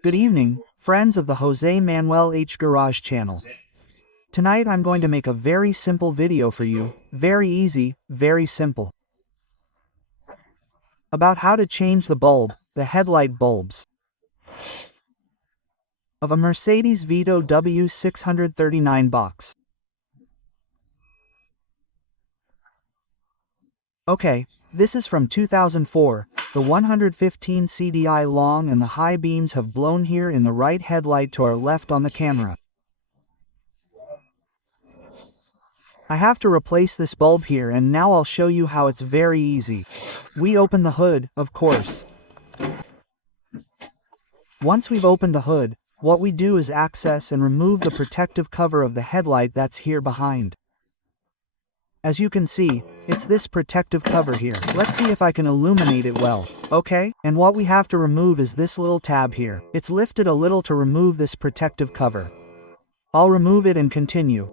Good evening, friends of the Jose Manuel H Garage channel. Tonight I'm going to make a very simple video for you, very easy, very simple. About how to change the headlight bulbs of a Mercedes VITO W639 box. Okay, this is from 2004, the 115 CDI long and the high beams have blown here in the right headlight to our left on the camera. I have to replace this bulb here and now I'll show you how it's very easy. We open the hood, of course. Once we've opened the hood, what we do is access and remove the protective cover of the headlight that's here behind. As you can see, it's this protective cover here. Let's see if I can illuminate it well. Okay, and what we have to remove is this little tab here. It's lifted a little to remove this protective cover. I'll remove it and continue.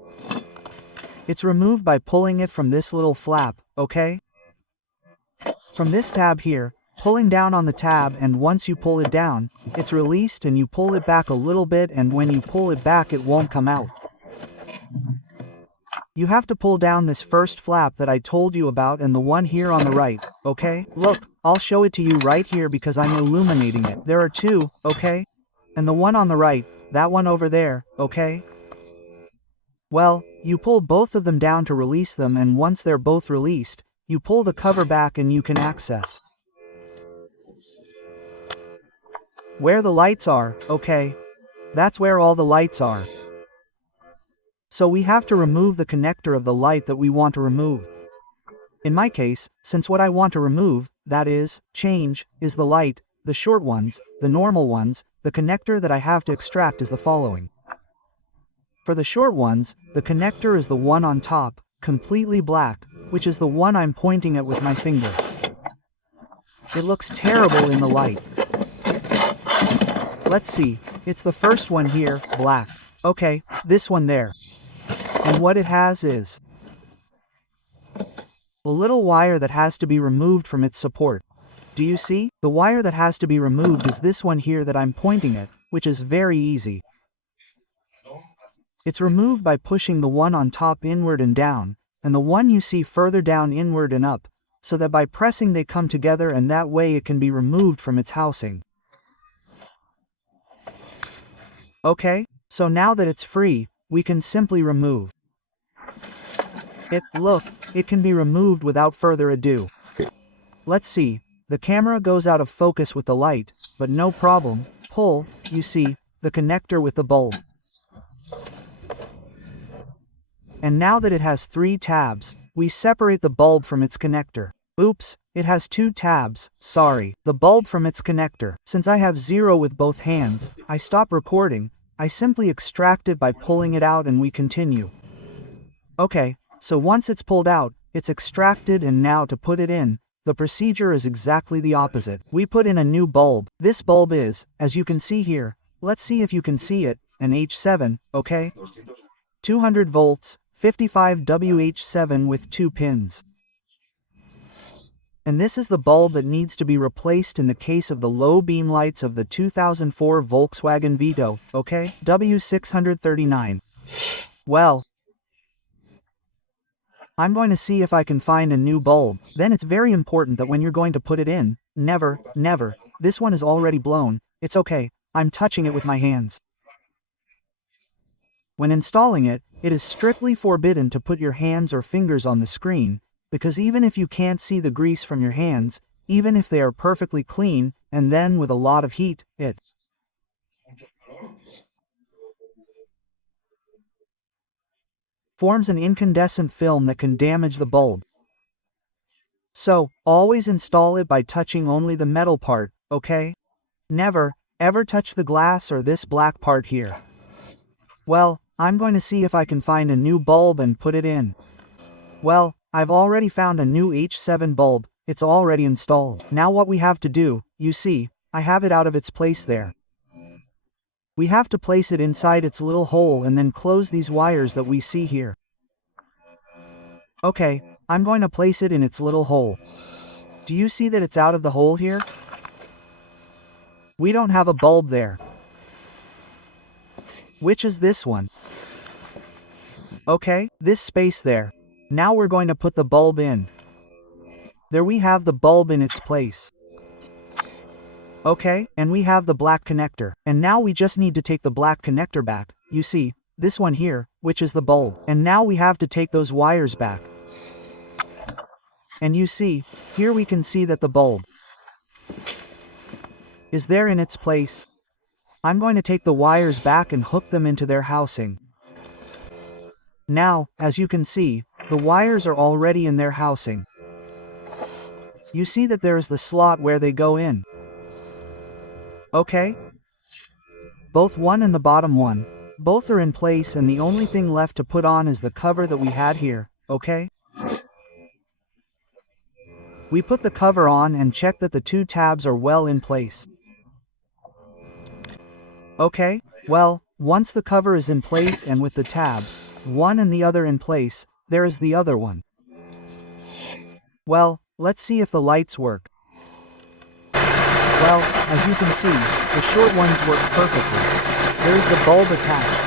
It's removed by pulling it from this little flap, okay? From this tab here, pulling down on the tab, and once you pull it down, it's released and you pull it back a little bit, and when you pull it back it won't come out. You have to pull down this first flap that I told you about and the one here on the right, okay? Look, I'll show it to you right here because I'm illuminating it. There are two, okay? And the one on the right, that one over there, okay? Well, you pull both of them down to release them, and once they're both released, you pull the cover back and you can access where the lights are, okay? That's where all the lights are. So we have to remove the connector of the light that we want to remove. In my case, since what I want to remove, that is, change, is the light, the short ones, the normal ones, the connector that I have to extract is the following. For the short ones, the connector is the one on top, completely black, which is the one I'm pointing at with my finger. It looks terrible in the light. Let's see, it's the first one here, black. Okay, this one there. And what it has is a little wire that has to be removed from its support. Do you see? The wire that has to be removed is this one here that I'm pointing at, which is very easy. It's removed by pushing the one on top inward and down, and the one you see further down inward and up, so that by pressing they come together, and that way it can be removed from its housing. Okay, so now that it's free, we can simply remove it. Look, it can be removed without further ado. Let's see, the camera goes out of focus with the light, but no problem. Pull, you see, the connector with the bulb. And now that it has 3 tabs, we separate the bulb from its connector. Oops, it has 2 tabs, sorry, the bulb from its connector. Since I have 0 with both hands, I stop recording. I simply extract it by pulling it out and we continue. Okay, so once it's pulled out, it's extracted, and now to put it in, the procedure is exactly the opposite. We put in a new bulb. This bulb is, as you can see here, let's see if you can see it, an H7, okay? 200 volts, 55 WH7 with 2 pins. And this is the bulb that needs to be replaced in the case of the low beam lights of the 2004 Volkswagen VITO, okay? W639. Well, I'm going to see if I can find a new bulb. Then it's very important that when you're going to put it in, never, this one is already blown. It's okay, I'm touching it with my hands. When installing it, it is strictly forbidden to put your hands or fingers on the screen, because even if you can't see the grease from your hands, even if they are perfectly clean, and then with a lot of heat, it forms an incandescent film that can damage the bulb. So, always install it by touching only the metal part, okay? Never, ever touch the glass or this black part here. Well, I'm going to see if I can find a new bulb and put it in. Well, I've already found a new H7 bulb, it's already installed. Now what we have to do, you see, I have it out of its place there. We have to place it inside its little hole and then close these wires that we see here. Okay, I'm going to place it in its little hole. Do you see that it's out of the hole here? We don't have a bulb there. Which is this one? Okay, this space there. Now we're going to put the bulb in. There we have the bulb in its place. Okay, and we have the black connector. And now we just need to take the black connector back. You see, this one here, which is the bulb. And now we have to take those wires back. And you see, here we can see that the bulb is there in its place. I'm going to take the wires back and hook them into their housing. Now, as you can see, the wires are already in their housing. You see that there is the slot where they go in. Okay? Both one and the bottom one. Both are in place and the only thing left to put on is the cover that we had here, okay? We put the cover on and check that the two tabs are well in place. Okay, well, once the cover is in place and with the tabs, one and the other in place, there is the other one. Well, let's see if the lights work. Well, as you can see, the short ones work perfectly. There is the bulb attached.